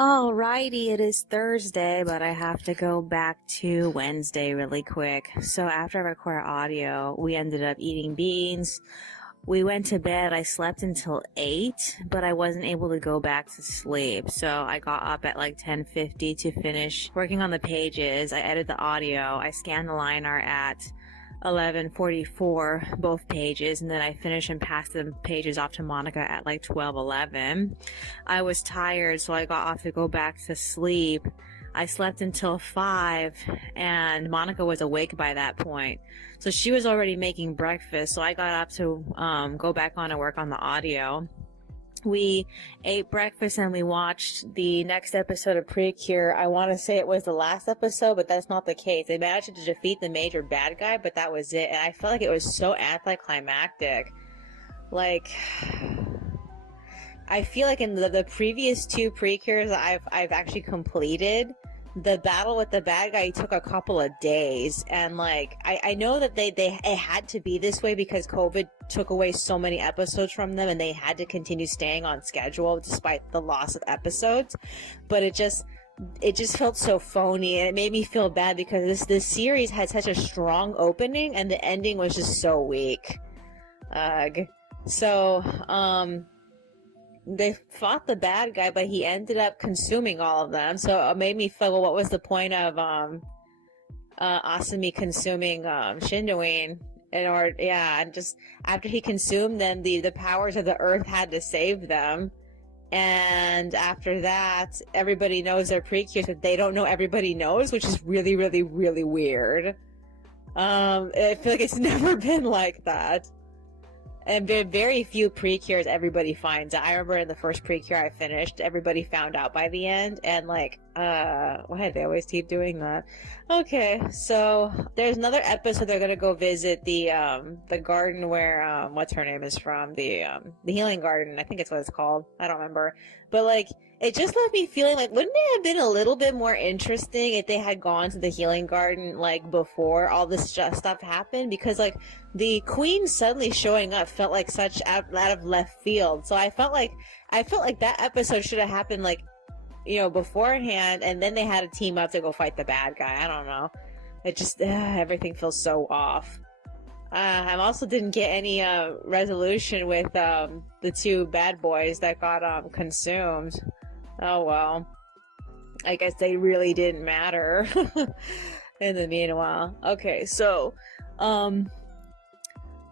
Alrighty, it is Thursday, but I have to go back to Wednesday really quick. So after I recorded audio, we ended up eating beans. We went to bed. I slept until 8, but I wasn't able to go back to sleep. So I got up at like 10:50 to finish working on the pages. I edited the audio. I scanned the line art at 11:44, both pages, and then I finished and passed the pages off to Monica at like 12:11. I was tired, so I got off to go back to sleep. I slept until 5, and Monica was awake by that point. So she was already making breakfast, so I got up to go back on and work on the audio. We ate breakfast and we watched the next episode of Precure. I want to say it was the last episode, but that's not the case. They managed to defeat the major bad guy, but that was it. And I felt like it was so anticlimactic. Like, I feel like in the previous 2 Precures I've actually completed, the battle with the bad guy took a couple of days, and like I know that it had to be this way because COVID took away so many episodes from them and they had to continue staying on schedule despite the loss of episodes. But it just felt so phony, and it made me feel bad because this series had such a strong opening and the ending was just so weak. They fought the bad guy, but he ended up consuming all of them. So it made me feel, well, what was the point of Asami consuming Shindoin? And just after he consumed them, the powers of the earth had to save them. And after that, everybody knows they're Precure, but they don't know everybody knows, which is really, really, really weird. I feel like it's never been like that. And very few Precures everybody finds out. I remember in the first Precure I finished, everybody found out by the end, and like, why do they always keep doing that? Okay, so there's another episode they're gonna go visit the garden where, what's her name is from, the healing garden, I think it's what it's called, I don't remember. But like, it just left me feeling like, wouldn't it have been a little bit more interesting if they had gone to the healing garden like before all this stuff happened? Because like, the queen suddenly showing up felt like such out of left field. So I felt like that episode should have happened like, you know, beforehand, and then they had to team up to go fight the bad guy. I don't know. It just everything feels so off. I also didn't get any resolution with the 2 bad boys that got consumed. Oh well. I guess they really didn't matter in the meanwhile. Okay, so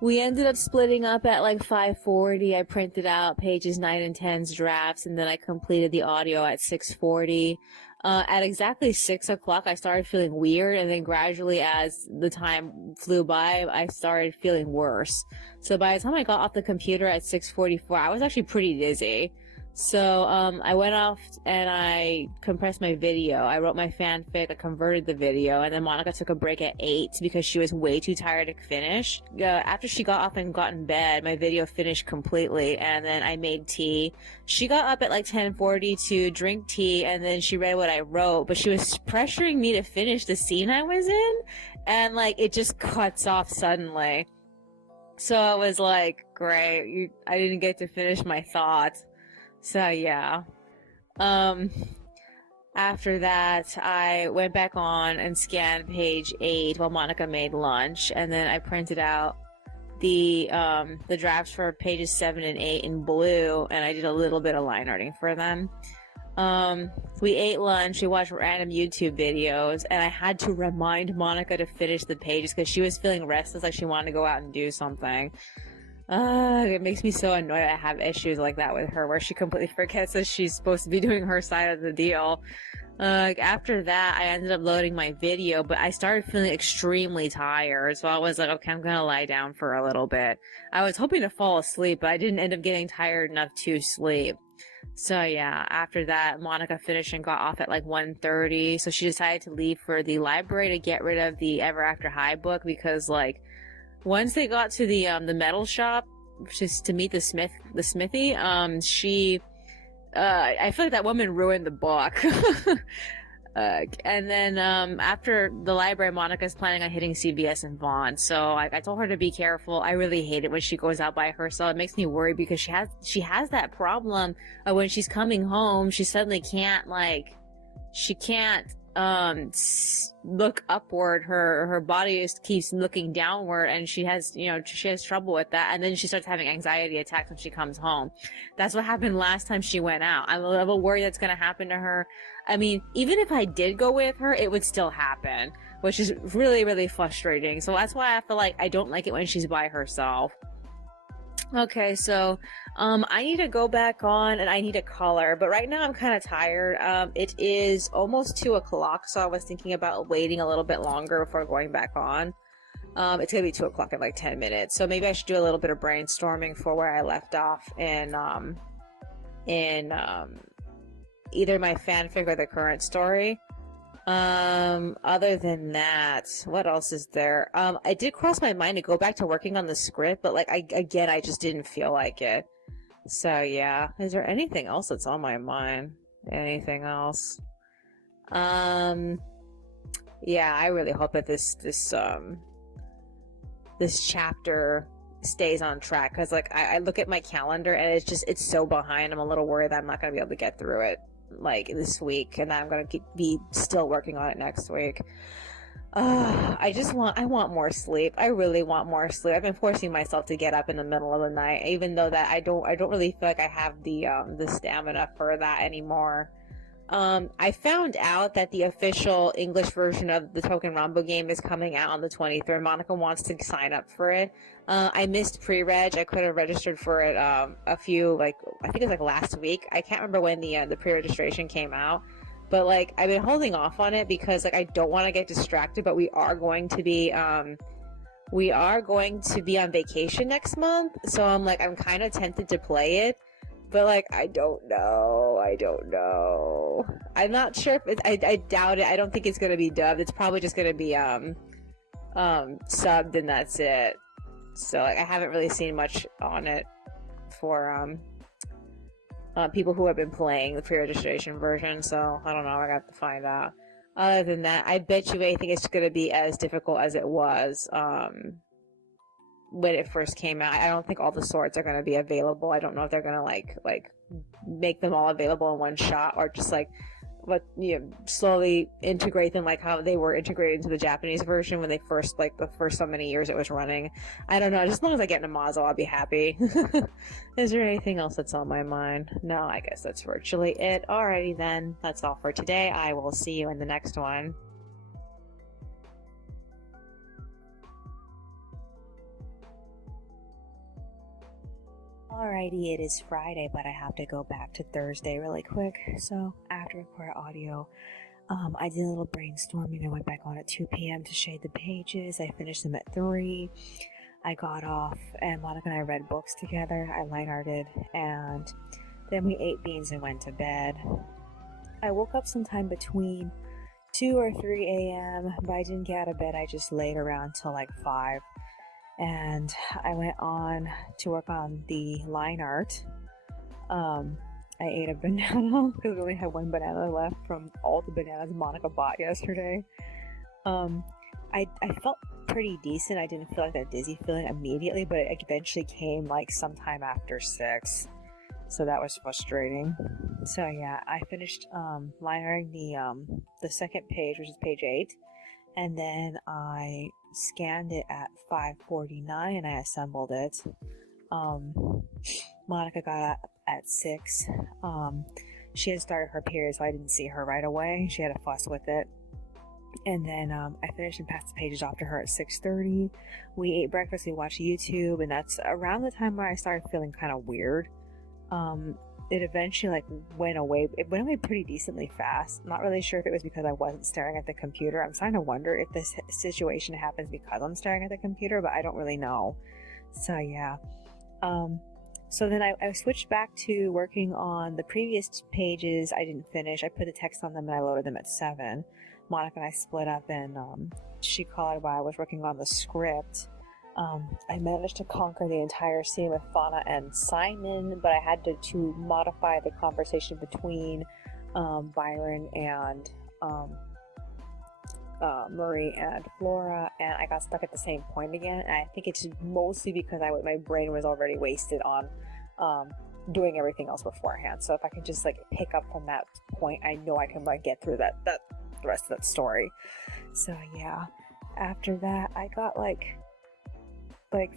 we ended up splitting up at like 5:40. I printed out pages 9 and 10's drafts, and then I completed the audio at 6:40. At exactly 6 o'clock, I started feeling weird, and then gradually, as the time flew by, I started feeling worse. So by the time I got off the computer at 6:44, I was actually pretty dizzy. So I went off and I compressed my video. I wrote my fanfic, I converted the video, and then Monica took a break at 8 because she was way too tired to finish. After she got off and got in bed, my video finished completely, and then I made tea. She got up at like 10:40 to drink tea, and then she read what I wrote, but she was pressuring me to finish the scene I was in, and like it just cuts off suddenly. So I was like, great, I didn't get to finish my thoughts. So yeah, after that, I went back on and scanned page 8 while Monica made lunch, and then I printed out the drafts for pages 7 and 8 in blue, and I did a little bit of line arting for them. We ate lunch, we watched random YouTube videos, and I had to remind Monica to finish the pages because she was feeling restless, like she wanted to go out and do something. It makes me so annoyed. I have issues like that with her where she completely forgets that she's supposed to be doing her side of the deal. After that, I ended up loading my video, but I started feeling extremely tired, so I was like, okay, I'm gonna lie down for a little bit. I was hoping to fall asleep, but I didn't end up getting tired enough to sleep. So yeah, after that, Monica finished and got off at like 1:30, so she decided to leave for the library to get rid of the Ever After High book because like, once they got to the metal shop, just to meet the smithy, I feel like that woman ruined the book. And then after the library, Monica's planning on hitting CVS and Vaughn. So I told her to be careful. I really hate it when she goes out by herself. It makes me worry because she has that problem of when she's coming home, she suddenly can't she can't look upward. Her body just keeps looking downward, and she has trouble with that. And then she starts having anxiety attacks when she comes home. That's what happened last time she went out. I'm a little worried that's going to happen to her. I mean, even if I did go with her, it would still happen, which is really, really frustrating. So that's why I feel like I don't like it when she's by herself. Okay, so I need to go back on and I need to color, but right now I'm kind of tired. It is almost 2 o'clock, so I was thinking about waiting a little bit longer before going back on. It's gonna be 2 o'clock in like 10 minutes, so maybe I should do a little bit of brainstorming for where I left off in either my fanfic or the current story. Other than that, what else is there? I did cross my mind to go back to working on the script, but like I just didn't feel like it. So yeah, is there anything else that's on my mind? Anything else? Yeah, I really hope that this chapter stays on track, because like I look at my calendar and it's so behind. I'm a little worried that I'm not gonna be able to get through it like this week, and I'm gonna be still working on it next week. I want more sleep. I really want more sleep. I've been forcing myself to get up in the middle of the night, even though that I don't really feel like I have the stamina for that anymore. I found out that the official English version of the Token Rambo game is coming out on the 23rd. Monica wants to sign up for it. I missed pre-reg. I could have registered for it I think it was like last week. I can't remember when the pre-registration came out. But like I've been holding off on it because like I don't want to get distracted, but we are going to be on vacation next month. So I'm kind of tempted to play it. But like I don't know. I'm not sure if I doubt it. I don't think it's gonna be dubbed. It's probably just gonna be subbed, and that's it. So like I haven't really seen much on it for people who have been playing the pre-registration version. So I don't know. I got to find out. Other than that, I bet you anything it's gonna be as difficult as it was when it first came out. I don't think all the swords are going to be available. I don't know if they're going to like make them all available in one shot, or just slowly integrate them like how they were integrated into the Japanese version when they first the first so many years it was running. I don't know. Just as long as I get Namazo, I'll be happy. Is there anything else that's on my mind? No, I guess that's virtually it. Alrighty then. That's all for today. I will see you in the next one. Alrighty, it is Friday, but I have to go back to Thursday really quick. So after record audio, I did a little brainstorming. I went back on at 2 p.m. to shade the pages. I finished them at 3. I got off, and Monica and I read books together. I line arted, and then we ate beans and went to bed. I woke up sometime between 2 or 3 a.m., but I didn't get out of bed. I just laid around till like 5. And I went on to work on the line art. I ate a banana because we only had one banana left from all the bananas Monica bought yesterday. I felt pretty decent. I didn't feel like that dizzy feeling immediately, but it eventually came like sometime after 6. So that was frustrating. So yeah, I finished line arting the second page, which is page 8. And then I scanned it at 5:49 and I assembled it. Monica got up at 6. She had started her period, so I didn't see her right away. She had a fuss with it. And then I finished and passed the pages off to her at 6:30. We ate breakfast, we watched YouTube, and that's around the time where I started feeling kind of weird. It eventually went away. It went away pretty decently fast. I'm not really sure if it was because I wasn't staring at the computer. I'm starting to wonder if this situation happens because I'm staring at the computer, but I don't really know. So yeah. So then I switched back to working on the previous pages I didn't finish. I put the text on them and I loaded them at 7. Monica and I split up, and she called while I was working on the script. I managed to conquer the entire scene with Fauna and Simon, but I had to modify the conversation between Byron and Marie and Flora, and I got stuck at the same point again. And I think it's mostly because my brain was already wasted on doing everything else beforehand. So if I can just like pick up from that point, I know I can like get through that the rest of that story. So yeah, after that I got like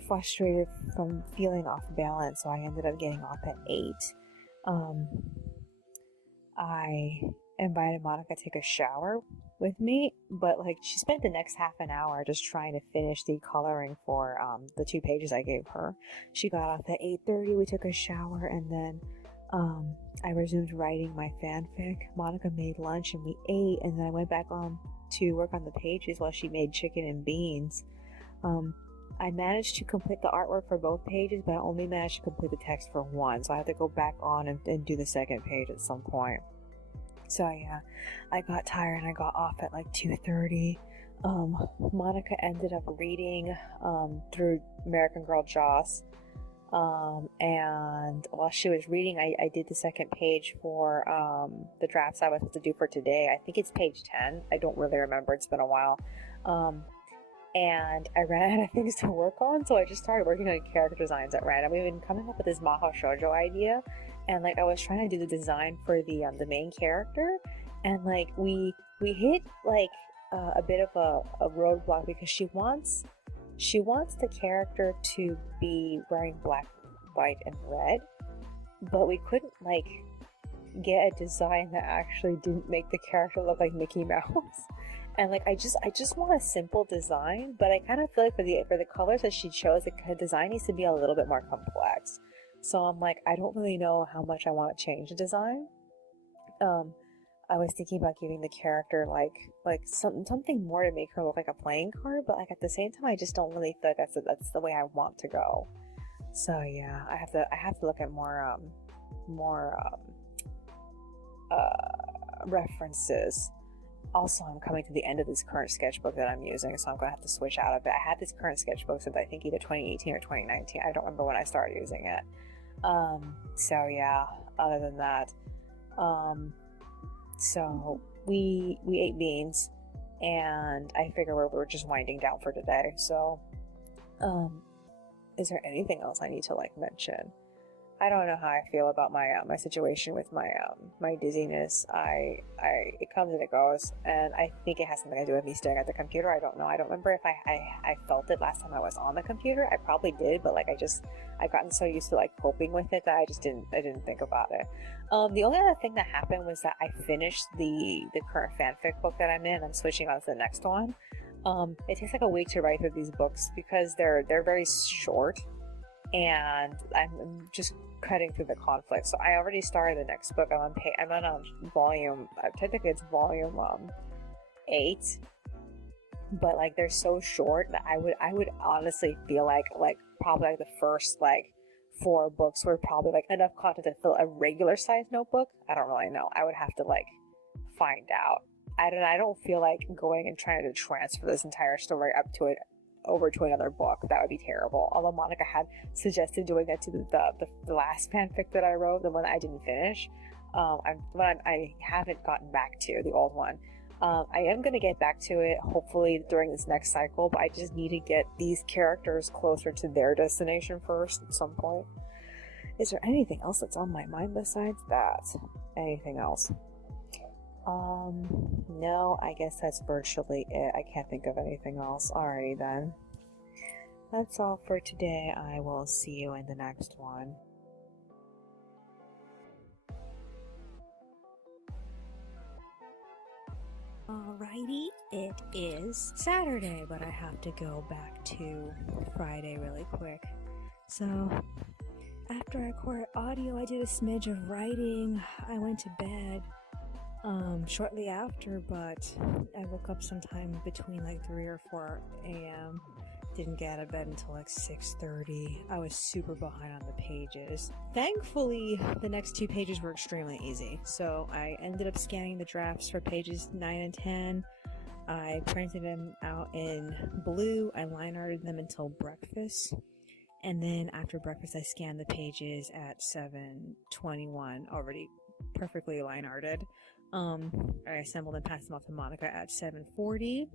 frustrated from feeling off balance, so I ended up getting off at 8. I invited Monica to take a shower with me, but like she spent the next half an hour just trying to finish the coloring for the 2 pages I gave her. She got off at 8:30. We took a shower, and then I resumed writing my fanfic. Monica made lunch and we ate, and then I went back on to work on the pages while she made chicken and beans. I managed to complete the artwork for both pages, but I only managed to complete the text for one, so I have to go back on and do the second page at some point. So yeah, I got tired and I got off at like 2:30. Monica ended up reading through American Girl Joss, and while she was reading, I did the second page for the drafts I was supposed to do for today. I think it's page 10. I don't really remember. It's been a while. And I ran out of things to work on, so I just started working on character designs at random. We've been coming up with this Maho Shoujo idea, and like I was trying to do the design for the main character, and like we hit like a bit of a roadblock because she wants the character to be wearing black, white, and red, but we couldn't like get a design that actually didn't make the character look like Mickey Mouse. And like I just want a simple design, but I kind of feel like for the colors that she chose, the design needs to be a little bit more complex. So I'm like, I don't really know how much I want to change the design. I was thinking about giving the character like something more to make her look like a playing card, but like at the same time, I just don't really feel like that's the way I want to go. So yeah, I have to look at more references. Also, I'm coming to the end of this current sketchbook that I'm using, so I'm going to have to switch out of it. I had this current sketchbook since I think either 2018 or 2019. I don't remember when I started using it. So yeah, other than that, so we ate beans, and I figure we're just winding down for today. So, is there anything else I need to like mention? I don't know how I feel about my situation with my dizziness. It comes and it goes, and I think it has something to do with me staring at the computer. I don't know. I don't remember if I felt it last time I was on the computer. I probably did, but like I've gotten so used to like coping with it that I didn't think about it. The only other thing that happened was that I finished the current fanfic book that I'm in. I'm switching on to the next one. It takes like a week to write through these books because they're very short, and I'm just cutting through the conflict. So I already started the next book. I'm on volume, technically it's volume 8, but like they're so short that I would honestly feel like probably like the first like 4 books were probably like enough content to fill a regular size notebook. I don't really know. I would have to like find out. I don't feel like going and trying to transfer this entire story over to another book. That would be terrible. Although Monica had suggested doing that to the last fanfic that I wrote, the one that I didn't finish. I haven't gotten back to the old one. I am going to get back to it hopefully during this next cycle, but I just need to get these characters closer to their destination first at some point. Is there anything else that's on my mind besides that? Anything else? No, I guess that's virtually it. I can't think of anything else. Alrighty then. That's all for today. I will see you in the next one. Alrighty, it is Saturday, but I have to go back to Friday really quick. So, after I recorded audio, I did a smidge of writing. I went to bed shortly after, but I woke up sometime between like 3 or 4 a.m. Didn't get out of bed until like 6:30. I was super behind on the pages. Thankfully, the next 2 pages were extremely easy. So I ended up scanning the drafts for pages 9 and 10. I printed them out in blue. I line arted them until breakfast. And then after breakfast, I scanned the pages at 7:21, already perfectly line arted. I assembled and passed them off to Monica at 7:40.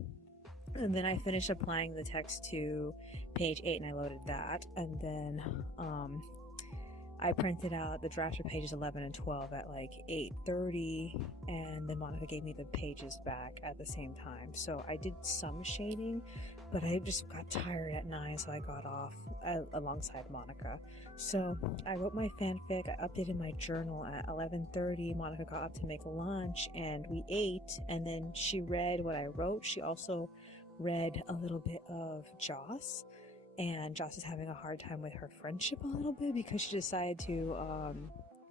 And then I finished applying the text to page 8 and I loaded that. And then I printed out the drafts for pages 11 and 12 at like 8:30, and then Monica gave me the pages back at the same time. So I did some shading, but I just got tired at 9, so I got off alongside Monica. So I wrote my fanfic, I updated my journal at 11:30. Monica got up to make lunch, and we ate, and then she read what I wrote. She also read a little bit of Joss. And Joss is having a hard time with her friendship a little bit because she decided to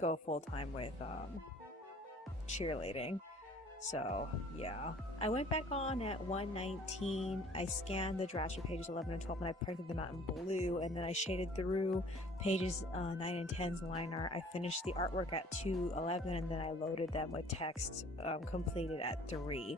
go full-time with cheerleading. So yeah, I went back on at 1:19. I scanned the drafts for pages 11 and 12 and I printed them out in blue, and then I shaded through pages 9 and 10's line art. I finished the artwork at 2:11, and then I loaded them with text completed at 3.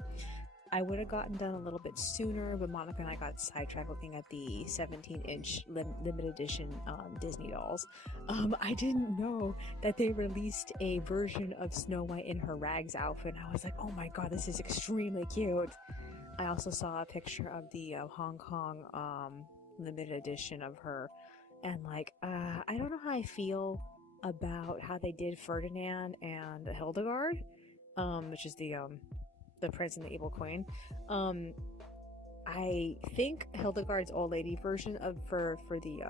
I would have gotten done a little bit sooner, but Monica and I got sidetracked looking at the 17-inch limited edition Disney dolls. I didn't know that they released a version of Snow White in her rags outfit. I was like, oh my god, this is extremely cute. I also saw a picture of the Hong Kong limited edition of her, and like, I don't know how I feel about how they did Ferdinand and Hildegard, which is the prince and the evil queen. I think Hildegard's old lady version of for the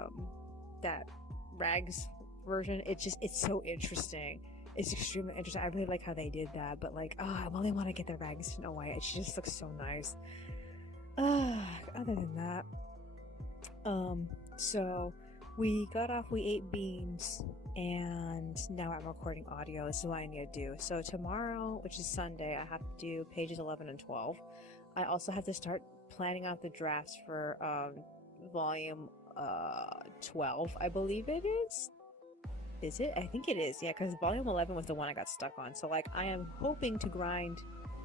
that rags version, it's so interesting. It's extremely interesting. I really like how they did that, but like, I really want to get the rags Snow White. She just looks so nice. Other than that, so we got off, we ate beans, and now I'm recording audio. This is what I need to do. So tomorrow, which is Sunday, I have to do pages 11 and 12. I also have to start planning out the drafts for volume 12, I believe it is. Is it? I think it is, yeah, because volume 11 was the one I got stuck on. So like, I am hoping to grind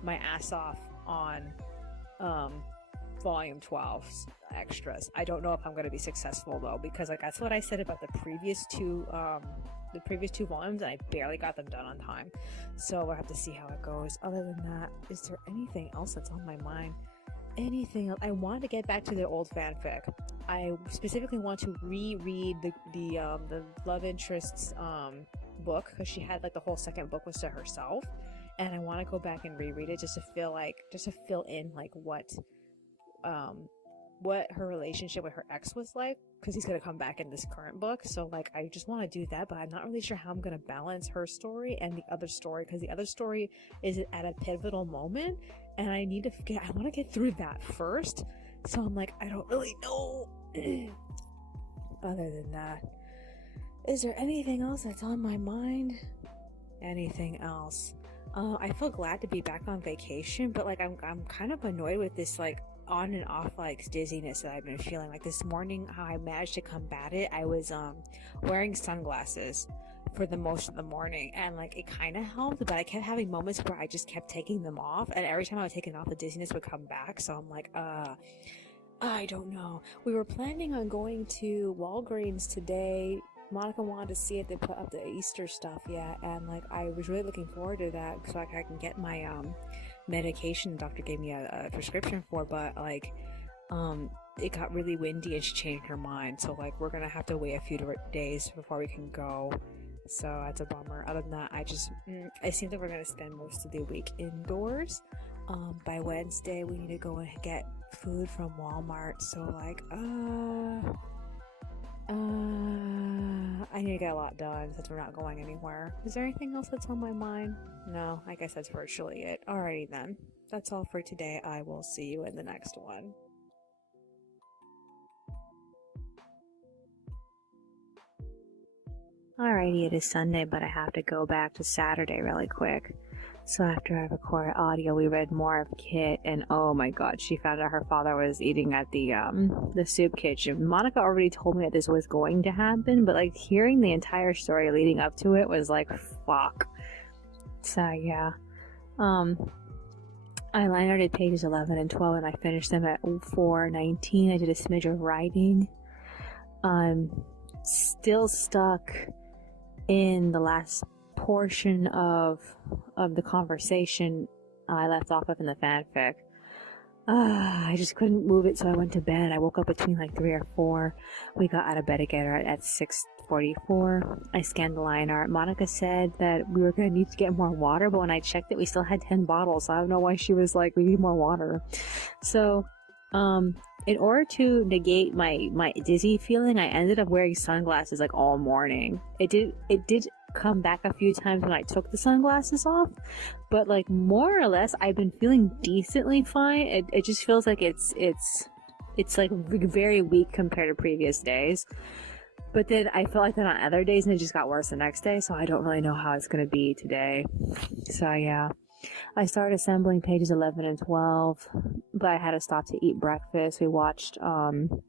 my ass off on volume 12's extras. I don't know if I'm going to be successful though, because like, that's what I said about the previous two volumes, and I barely got them done on time. So we'll have to see how it goes. Other than that, is there anything else that's on my mind? Anything else? I want to get back to the old fanfic. I specifically want to reread the love interest's book, because she had like the whole second book was to herself, and I want to go back and reread it just to fill in like what her relationship with her ex was like, because he's going to come back in this current book. So like, I just want to do that, but I'm not really sure how I'm going to balance her story and the other story, because the other story is at a pivotal moment, and I want to get through that first. So I'm like, I don't really know. Other than that, is there anything else that's on my mind? Anything else? I feel glad to be back on vacation, but like, I'm kind of annoyed with this like on and off like dizziness that I've been feeling. Like this morning, how I managed to combat it, I was wearing sunglasses for the most of the morning, and like it kind of helped, but I kept having moments where I just kept taking them off, and every time I would take it off, the dizziness would come back. So I'm like, I don't know. We were planning on going to Walgreens today. Monica wanted to see if they put up the Easter stuff yet, and like I was really looking forward to that, so like I can get my medication the doctor gave me a prescription for, but like it got really windy and she changed her mind, so like we're gonna have to wait a few days before we can go. So that's a bummer. Other than that, it seems like we're gonna spend most of the week indoors. By Wednesday we need to go and get food from Walmart, so like I need to get a lot done since we're not going anywhere. Is there anything else that's on my mind? No, I guess that's virtually it. Alrighty then. That's all for today. I will see you in the next one. Alrighty, it is Sunday, but I have to go back to Saturday really quick. So after I recorded audio, we read more of Kit, and oh my god, she found out her father was eating at the soup kitchen. Monica already told me that this was going to happen, but like hearing the entire story leading up to it was like, fuck. So yeah, I line arted pages 11 and 12, and I finished them at 4:19. I did a smidge of writing. I'm still stuck in the last portion of the conversation I left off of in the fanfic. I just couldn't move it, so I went to bed. I woke up between like 3 or 4. We got out of bed again at 6:44. I scanned the line art. Monica said that we were going to need to get more water, but when I checked it, we still had 10 bottles. So I don't know why she was like, we need more water. So, in order to negate my dizzy feeling, I ended up wearing sunglasses like all morning. It did come back a few times when I took the sunglasses off, but like more or less I've been feeling decently fine. It just feels like it's like very weak compared to previous days, but then I felt like that on other days and it just got worse the next day, so I don't really know how it's gonna be today. So yeah, I started assembling pages 11 and 12, but I had to stop to eat breakfast. We watched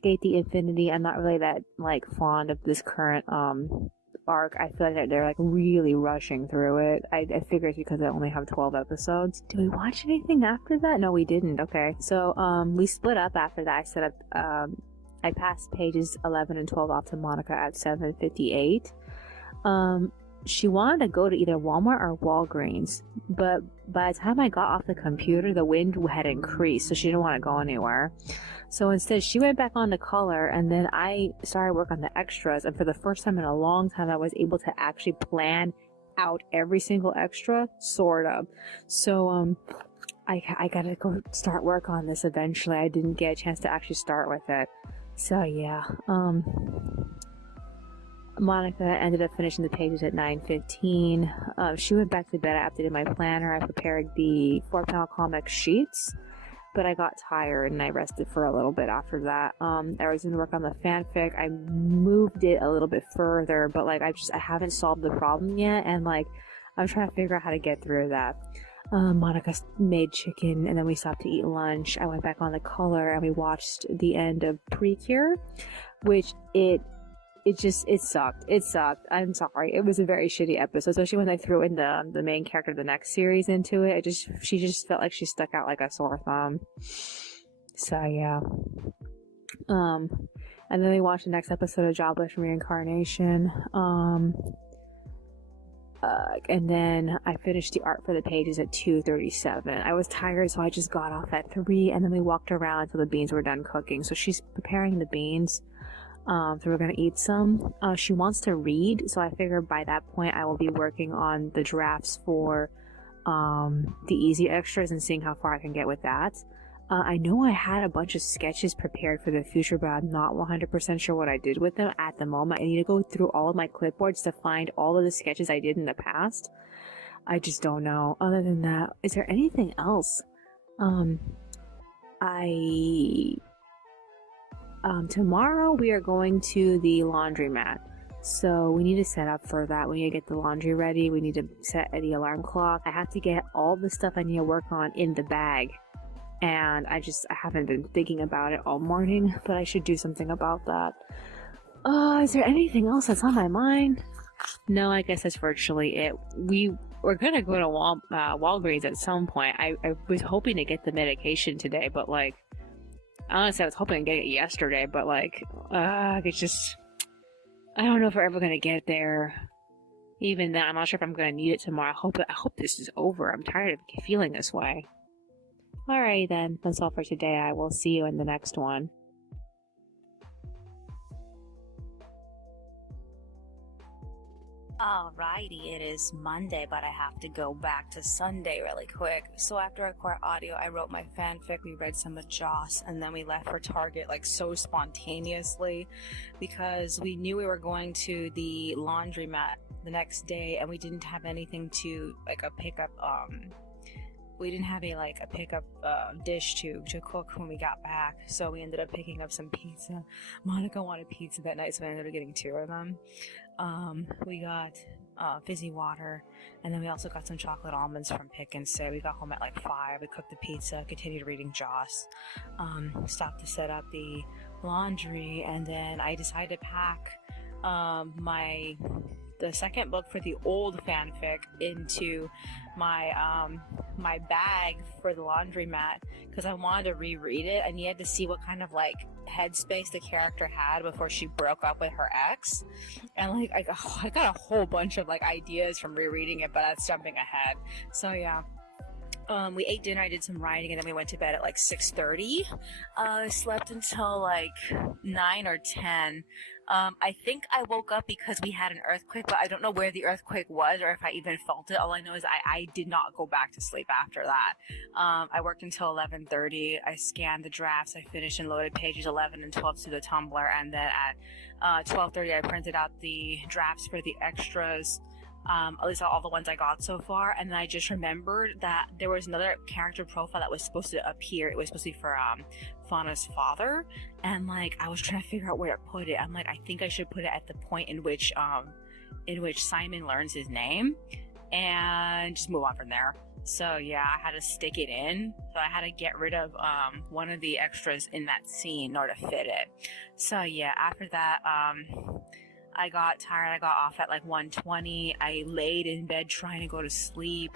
Gate the Infinity. I'm not really that like fond of this current arc. I feel like they're like really rushing through it. I figure it's because I only have 12 episodes. Did we watch anything after that? No, we didn't. Okay, so we split up after that. I set up I passed pages 11 and 12 off to Monica at 7:58. She wanted to go to either Walmart or Walgreens, but by the time I got off the computer, the wind had increased, so she didn't want to go anywhere. So instead, she went back on to color, and then I started work on the extras, and for the first time in a long time, I was able to actually plan out every single extra, sort of. So, I gotta go start work on this eventually. I didn't get a chance to actually start with it. So yeah, Monica ended up finishing the pages at 9:15. She went back to bed. I updated my planner. I prepared the 4-panel comic sheets, but I got tired and I rested for a little bit after that. I was going to work on the fanfic. I moved it a little bit further, but like I haven't solved the problem yet, and like I'm trying to figure out how to get through that. Monica made chicken, and then we stopped to eat lunch. I went back on the color, and we watched the end of Precure, which it sucked. It sucked. I'm sorry. It was a very shitty episode, especially when they threw in the main character of the next series into it. She just felt like she stuck out like a sore thumb. So yeah. And then we watched the next episode of Jobless Reincarnation. And then I finished the art for the pages at 2:37. I was tired, so I just got off at 3, and then we walked around until the beans were done cooking. So she's preparing the beans. So we're gonna eat some. She wants to read, so I figured by that point I will be working on the drafts for the easy extras and seeing how far I can get with that. I know I had a bunch of sketches prepared for the future, but I'm not 100% sure what I did with them at the moment. I need to go through all of my clipboards to find all of the sketches I did in the past. I just don't know. Other than that, is there anything else? Tomorrow we are going to the laundromat. So we need to set up for that. We need to get the laundry ready. We need to set the alarm clock. I have to get all the stuff I need to work on in the bag. And I haven't been thinking about it all morning, but I should do something about that. Is there anything else that's on my mind? No, I guess that's virtually it. We're gonna go to Walgreens at some point. I was hoping to get the medication today, but like, honestly, I was hoping to get it yesterday, but like, it's just, I don't know if we're ever gonna get there. Even then, I'm not sure if I'm gonna need it tomorrow. I hope this is over. I'm tired of feeling this way. Alright then, that's all for today. I will see you in the next one. Alrighty, it is Monday, but I have to go back to Sunday really quick. So after I record audio, I wrote my fanfic, we read some of Joss, and then we left for Target like so spontaneously because we knew we were going to the laundromat the next day and we didn't have anything to we didn't have a pickup dish to cook when we got back, so we ended up picking up some pizza. Monica wanted pizza that night, so I ended up getting 2 of them. We got fizzy water, and then we also got some chocolate almonds from Pickens. So we got home at like 5. We cooked the pizza, continued reading Joss, stopped to set up the laundry, and then I decided to pack the second book for the old fanfic into my my bag for the laundromat because I wanted to reread it. I needed to see what kind of like headspace the character had before she broke up with her ex, and like I got a whole bunch of like ideas from rereading it, but that's jumping ahead. So yeah. We ate dinner, I did some writing, and then we went to bed at like 6:30. I slept until like 9 or 10. I think I woke up because we had an earthquake, but I don't know where the earthquake was or if I even felt it. All I know is I did not go back to sleep after that. I worked until 11:30. I scanned the drafts. I finished and loaded pages 11 and 12 to the Tumblr, and then at 12:30 I printed out the drafts for the extras. At least all the ones I got so far, and then I just remembered that there was another character profile that was supposed to appear. It was supposed to be for Fauna's father, and like I was trying to figure out where to put it. I'm like, I think I should put it at the point in which Simon learns his name, and just move on from there. So yeah, I had to stick it in. So I had to get rid of one of the extras in that scene in order to fit it. So yeah, after that, I got tired. I got off at like 1:20. I laid in bed trying to go to sleep.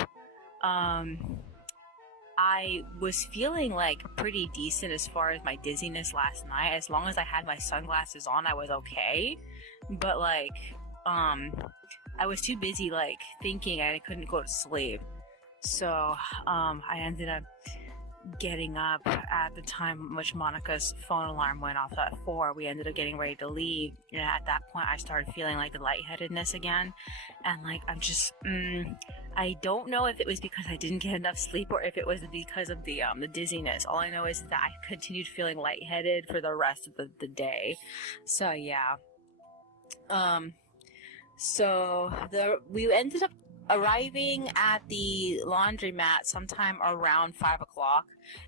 I was feeling like pretty decent as far as my dizziness last night. As long as I had my sunglasses on, I was okay. But like, I was too busy like thinking and I couldn't go to sleep. So, I ended up getting up at the time in which Monica's phone alarm went off at 4. We ended up getting ready to leave, and at that point I started feeling like the lightheadedness again, and like I'm just I don't know if it was because I didn't get enough sleep or if it was because of the dizziness. All I know is that I continued feeling lightheaded for the rest of the day. So yeah, we ended up arriving at the laundromat sometime around 5 o'clock,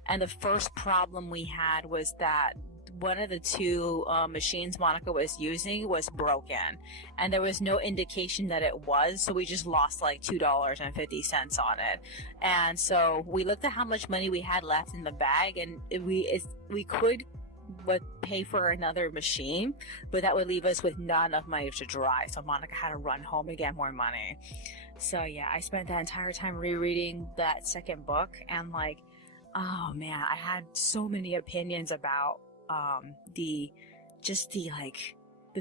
and the first problem we had was that one of the two machines Monica was using was broken, and there was no indication that it was, so we just lost like $2.50 on it. And so we looked at how much money we had left in the bag, and we could pay for another machine, but that would leave us with not enough money to drive, so Monica had to run home and get more money. So yeah, I spent that entire time rereading that second book, and like, oh man, I had so many opinions about the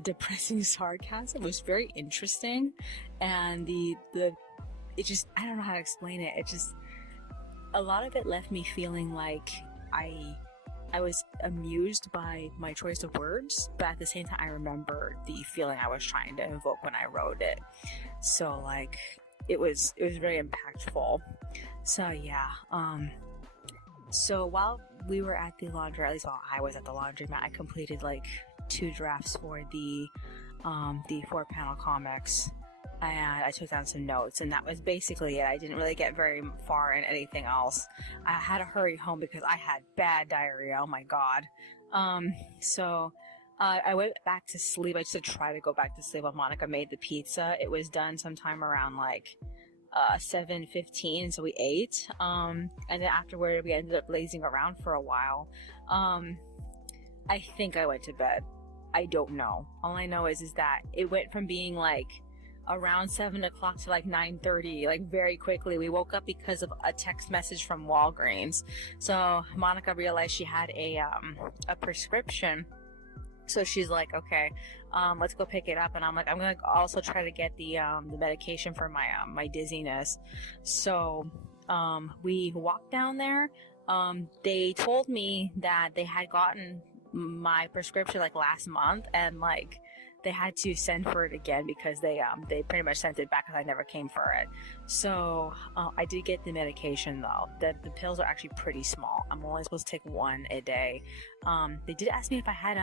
depressing sarcasm. It was very interesting, and it just, I don't know how to explain it. It just, a lot of it left me feeling like I was amused by my choice of words, but at the same time I remember the feeling I was trying to evoke when I wrote it. So like, it was very impactful. So yeah, so while we were at the laundry, at least while I was at the laundromat, I completed like 2 drafts for the 4-panel comics, and I took down some notes, and that was basically it. I didn't really get very far in anything else. I had to hurry home because I had bad diarrhea. Oh my god. So I went back to sleep. I just tried to go back to sleep while Monica made the pizza. It was done sometime around like 7:15, so we ate. And then afterward, we ended up lazing around for a while. I think I went to bed. I don't know. All I know is that it went from being like around 7 o'clock to like 9:30, like very quickly. We woke up because of a text message from Walgreens. So Monica realized she had a prescription. So she's like, okay, let's go pick it up. And I'm like, I'm gonna also try to get the medication for my dizziness. So we walked down there. They told me that they had gotten my prescription like last month, and like they had to send for it again because they pretty much sent it back because I never came for it. So I did get the medication though. The pills are actually pretty small. I'm only supposed to take 1 a day. They did ask me if I had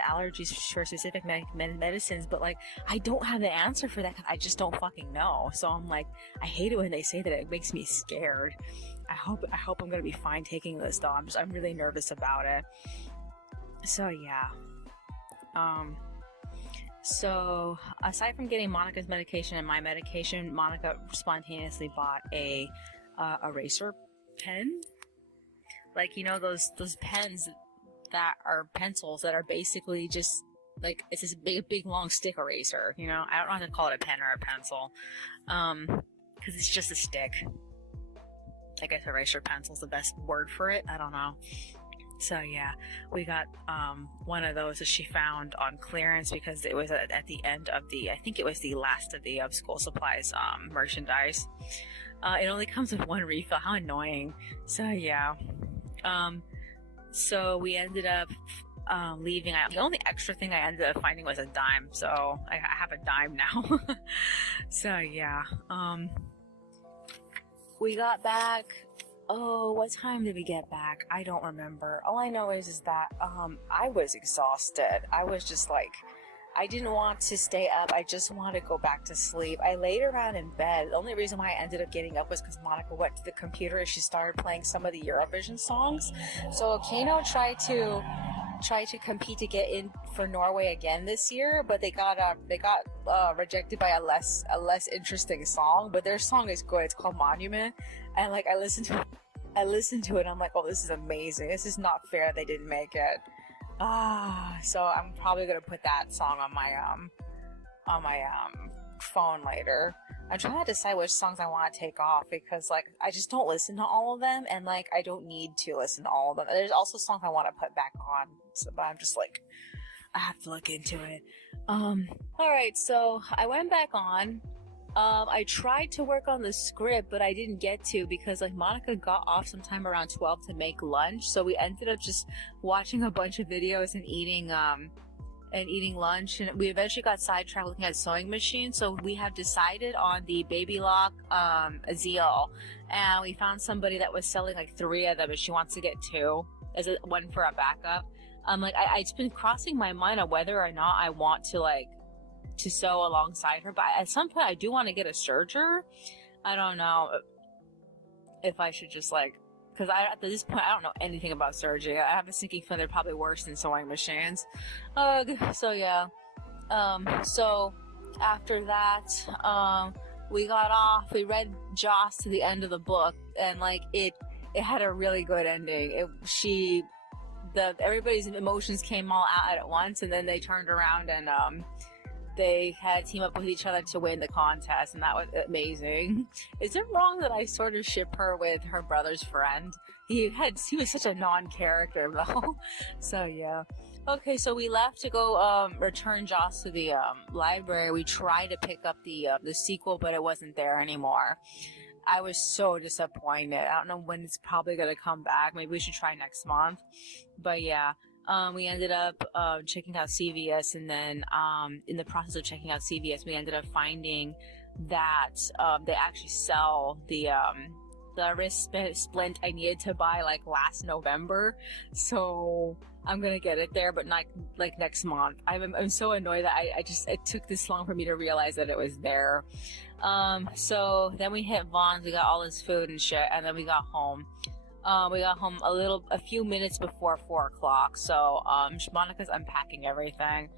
allergies for specific medicines, but like I don't have the answer for that because I just don't fucking know. So I'm like, I hate it when they say that. It makes me scared. I hope I'm gonna be fine taking this though. I'm really nervous about it. So yeah. So aside from getting Monica's medication and my medication, Monica spontaneously bought a eraser pen. Like, you know, those pens that are pencils that are basically just like, it's this big long stick eraser, you know? I don't know how to call it a pen or a pencil, because it's just a stick. I guess eraser pencil is the best word for it. I don't know. So yeah, we got one of those that she found on clearance because it was at the end of I think it was the last of the school supplies merchandise. It only comes with one refill. How annoying. So yeah. So we ended up leaving. The only extra thing I ended up finding was a dime. So I have a dime now. So yeah. We got back. Oh, what time did we get back? I don't remember. All I know is that I was exhausted. I was just like, I didn't want to stay up. I just wanted to go back to sleep. I laid around in bed. The only reason why I ended up getting up was because Monica went to the computer and she started playing some of the Eurovision songs. So Kano tried to compete to get in for Norway again this year, but they got rejected by a less interesting song. But their song is good. It's called Monument, and like I listened to it. I'm like, oh, this is amazing. This is not fair they didn't make it. So I'm probably gonna put that song on my phone later. I'm trying to decide which songs I want to take off because like I just don't listen to all of them, and like I don't need to listen to all of them. There's also songs I want to put back on, but I'm just like, I have to look into it. Alright, so I went back on. I tried to work on the script, but I didn't get to because like Monica got off sometime around 12 to make lunch, so we ended up just watching a bunch of videos and eating lunch, and we eventually got sidetracked looking at sewing machines. So we have decided on the Baby Lock Azil, and we found somebody that was selling like 3 of them, and she wants to get 2 as one for a backup. Like it's been crossing my mind on whether or not I want to sew alongside her, but at some point I do want to get a serger. I don't know if I should just like, because at this point I don't know anything about serging. I have a sneaking feeling they're probably worse than sewing machines. So yeah. So after that, we got off. We read Joss to the end of the book, and like it had a really good ending. Everybody's emotions came all out at once, and then they turned around and they had to team up with each other to win the contest, and that was amazing. Is it wrong that I sort of ship her with her brother's friend? He was such a non-character though. So yeah. Okay, so we left to go return Joss to the library. We tried to pick up the sequel, but it wasn't there anymore. I was so disappointed. I don't know when it's probably gonna come back. Maybe we should try next month. But yeah. We ended up checking out CVS, and then in the process of checking out CVS, we ended up finding that they actually sell the wrist splint I needed to buy like last November. So I'm gonna get it there, but not like next month. I'm so annoyed that it took this long for me to realize that it was there. So then we hit Vaughn's, we got all this food and shit, and then we got home. We got home a few minutes before 4 o'clock. So, Monica's unpacking everything.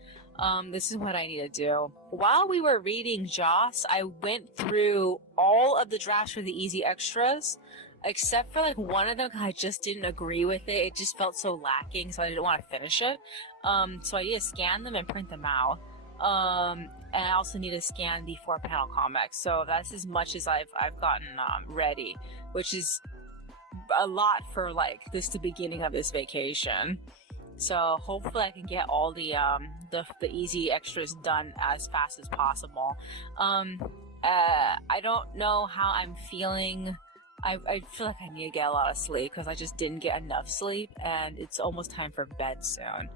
This is what I need to do. While we were reading Joss, I went through all of the drafts for the Easy Extras, except for like one of them, because I just didn't agree with it. It just felt so lacking, so I didn't want to finish it. So I need to scan them and print them out. And I also need to scan the 4-panel comics. So that's as much as I've gotten ready, which is a lot for like the beginning of this vacation. So hopefully I can get all the Easy Extras done as fast as possible. I don't know how I'm feeling. I feel like I need to get a lot of sleep because I just didn't get enough sleep, and it's almost time for bed soon.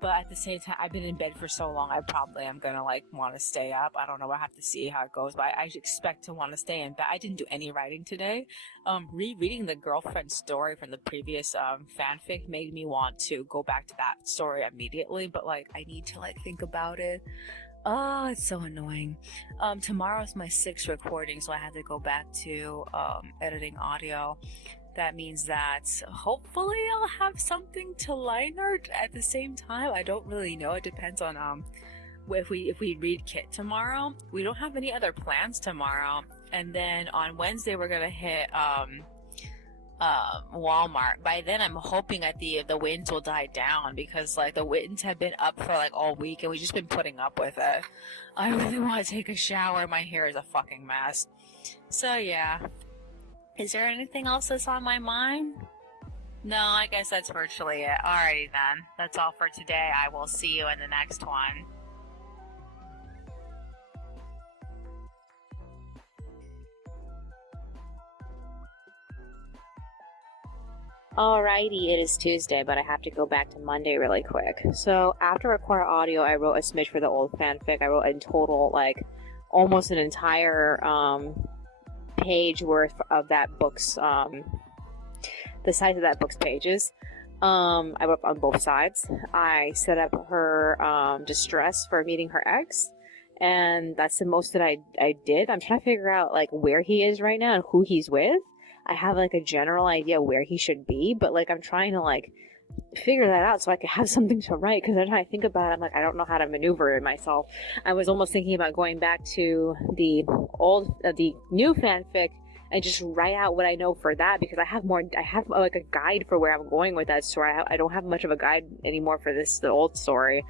But at the same time, I've been in bed for so long, I probably am gonna like want to stay up. I don't know. I have to see how it goes, but I expect to want to stay in bed. I didn't do any writing today. Rereading the girlfriend story from the previous fanfic made me want to go back to that story immediately. But like, I need to like think about it. Oh, it's so annoying. Tomorrow's my 6th recording, so I have to go back to editing audio. That means that hopefully I'll have something to line art at the same time. I don't really know. It depends on if we read Kit tomorrow. We don't have any other plans tomorrow. And then on Wednesday we're gonna hit Walmart. By then I'm hoping that the winds will die down, because like the winds have been up for like all week and we've just been putting up with it. I really want to take a shower. My hair is a fucking mess. So yeah. Is there anything else that's on my mind? No, I guess that's virtually it. Alrighty then. That's all for today. I will see you in the next one. Alrighty, it is Tuesday, but I have to go back to Monday really quick. So after recording audio, I wrote a smidge for the old fanfic. I wrote in total like almost an entire page worth of that book's the size of that book's pages. I wrote on both sides. I set up her distress for meeting her ex, and that's the most that I did. I'm trying to figure out like where he is right now and who he's with. I have like a general idea where he should be, but like I'm trying to like figure that out so I could have something to write, because every time I think about it, I'm like, I don't know how to maneuver it myself. I was almost thinking about going back to the new fanfic and just write out what I know for that, because I have like a guide for where I'm going with that story. I don't have much of a guide anymore for the old story.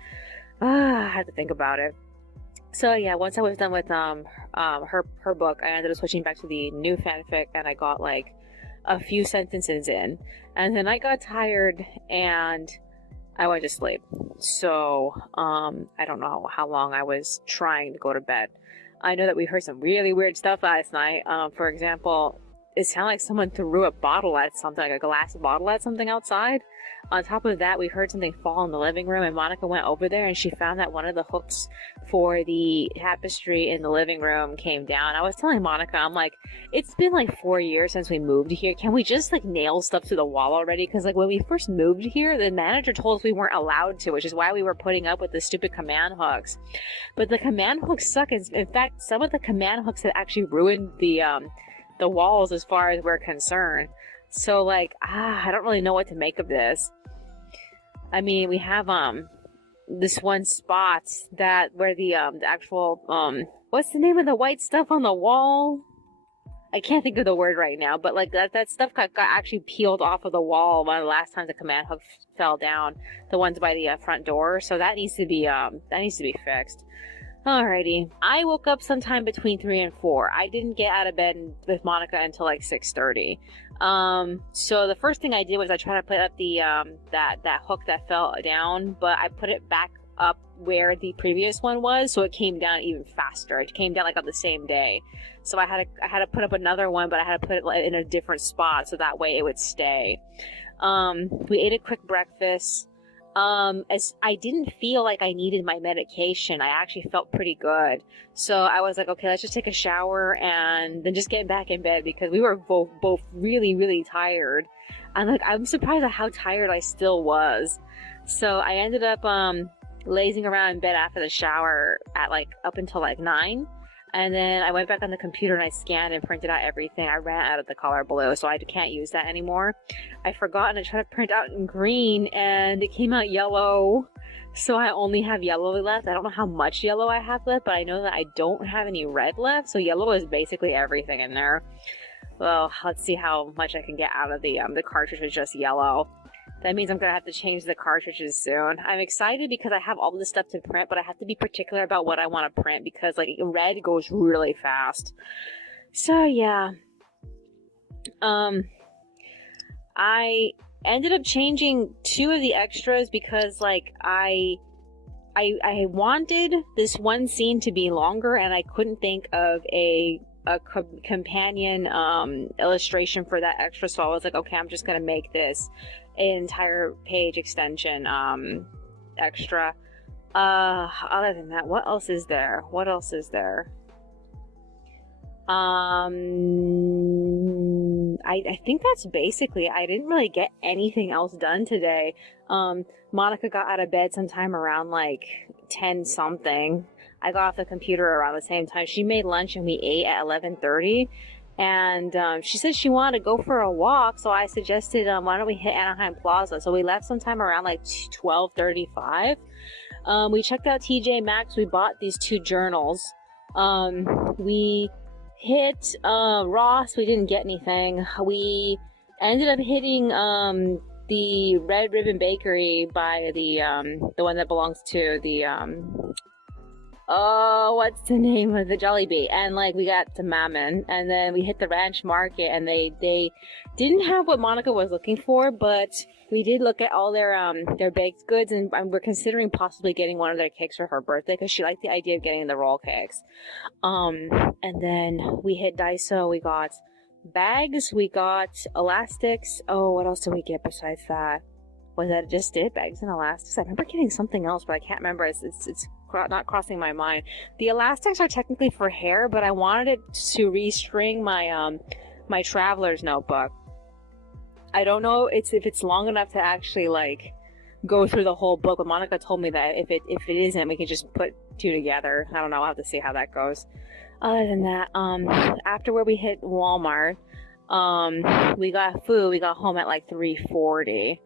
I have to think about it. So yeah, once I was done with her book, I ended up switching back to the new fanfic, and I got like a few sentences in, and then I got tired and I went to sleep. So I don't know how long I was trying to go to bed. I know that we heard some really weird stuff last night. For example, it sounded like someone threw a bottle at something, like a glass bottle at something outside. On top of that, we heard something fall in the living room, and Monica went over there and she found that one of the hooks for the tapestry in the living room came down. I was telling Monica, I'm like, it's been like 4 years since we moved here. Can we just like nail stuff to the wall already? Because like when we first moved here, the manager told us we weren't allowed to, which is why we were putting up with the stupid command hooks. But the command hooks suck. In fact, some of the command hooks have actually ruined the walls as far as we're concerned. So like, I don't really know what to make of this. I mean, we have this one spot that where the actual what's the name of the white stuff on the wall? I can't think of the word right now, but like that stuff got actually peeled off of the wall one of the last times the command hook fell down. The ones by the front door, so that needs to be fixed. Alrighty, I woke up sometime between 3 and 4. I didn't get out of bed with Monica until like 6:30. So the first thing I did was I tried to put up the that hook that fell down, but I put it back up where the previous one was, so it came down even faster. It came down like on the same day. So I had to put up another one, but I had to put it in a different spot so that way it would stay. We ate a quick breakfast. As I didn't feel like I needed my medication, I actually felt pretty good. So I was like, okay, let's just take a shower and then just get back in bed, because we were both really, really tired. And like, I'm surprised at how tired I still was. So I ended up, lazing around in bed after the shower at like up until like 9. And then I went back on the computer and I scanned and printed out everything. I ran out of the color blue, so I can't use that anymore. I forgot and I tried to print out in green and it came out yellow. So I only have yellow left. I don't know how much yellow I have left, but I know that I don't have any red left. So yellow is basically everything in there. Well, let's see how much I can get out of the cartridge with just yellow. That means I'm going to have to change the cartridges soon. I'm excited because I have all this stuff to print, but I have to be particular about what I want to print because like red goes really fast. So yeah. I ended up changing 2 of the extras because like I wanted this one scene to be longer and I couldn't think of a companion illustration for that extra, so I was like, okay, I'm just going to make this an entire page extension extra. Other than that, what else is there? I think that's basically, I didn't really get anything else done today. Monica got out of bed sometime around like 10 something. I got off the computer around the same time. She made lunch and we ate at 11:30. And she said she wanted to go for a walk, so I suggested, why don't we hit Anaheim Plaza? So we left sometime around like 12:35. We checked out TJ Maxx. We bought these 2 journals. We hit Ross. We didn't get anything. We ended up hitting the Red Ribbon Bakery by the one that belongs to the oh, what's the name of the Jollibee? And like we got to Mammon, and then we hit the ranch market, and they didn't have what Monica was looking for, but we did look at all their baked goods, and we're considering possibly getting one of their cakes for her birthday because she liked the idea of getting the roll cakes. And then we hit Daiso. We got bags, we got elastics. Oh, what else did we get besides that? Was that just it? Bags and elastics? I remember getting something else, but I can't remember. It's not crossing my mind. The elastics are technically for hair, but I wanted it to restring my my traveler's notebook. I don't know if it's long enough to actually like go through the whole book, but Monica told me that if it isn't, we can just put two together. I don't know. I'll have to see how that goes. Other than that, after where we hit Walmart, we got food. We got home at like 3:40.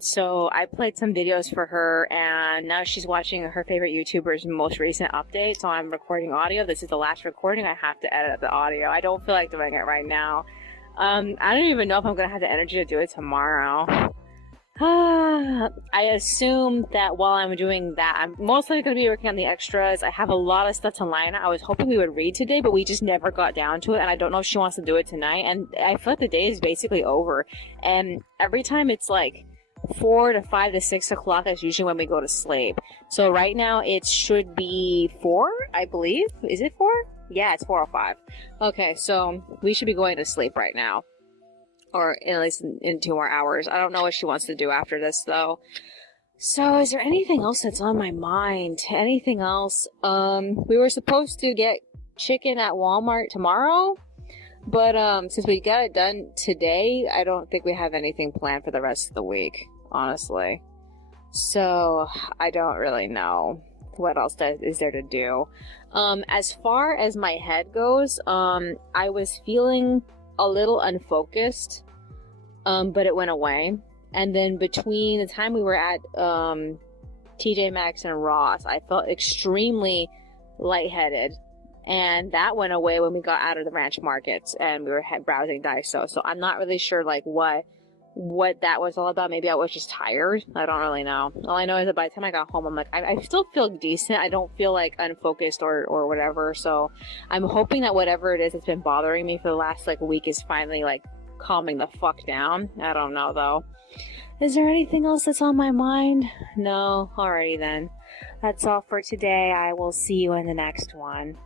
So I played some videos for her, and now she's watching her favorite YouTuber's most recent update. So I'm recording audio. This is the last recording. I have to edit the audio. I don't feel like doing it right now. I don't even know if I'm gonna have the energy to do it tomorrow. I assume that while I'm doing that, I'm mostly going to be working on the extras. I have a lot of stuff to line up. I was hoping we would read today, but we just never got down to it, and I don't know if she wants to do it tonight. And I feel like the day is basically over. And every time it's like 4 to 5 to 6 o'clock is usually when we go to sleep. So right now it should be 4, I believe. Is it 4? Yeah, it's 4:05. Okay, so we should be going to sleep right now. Or at least in 2 more hours. I don't know what she wants to do after this, though. So, is there anything else that's on my mind? Anything else? We were supposed to get chicken at Walmart tomorrow, but since we got it done today, I don't think we have anything planned for the rest of the week, honestly. So, I don't really know what else is there to do. As far as my head goes, I was feeling a little unfocused, but it went away. And then between the time we were at TJ Maxx and Ross, I felt extremely lightheaded, and that went away when we got out of the ranch markets and we were browsing Daiso. So I'm not really sure like what that was all about. Maybe I was just tired. I don't really know. All I know is that by the time I got home, I'm like, I still feel decent. I don't feel like unfocused or whatever. So I'm hoping that whatever it is that's been bothering me for the last like week is finally like calming the fuck down. I don't know though. Is there anything else that's on my mind? No? Alrighty then. That's all for today. I will see you in the next one.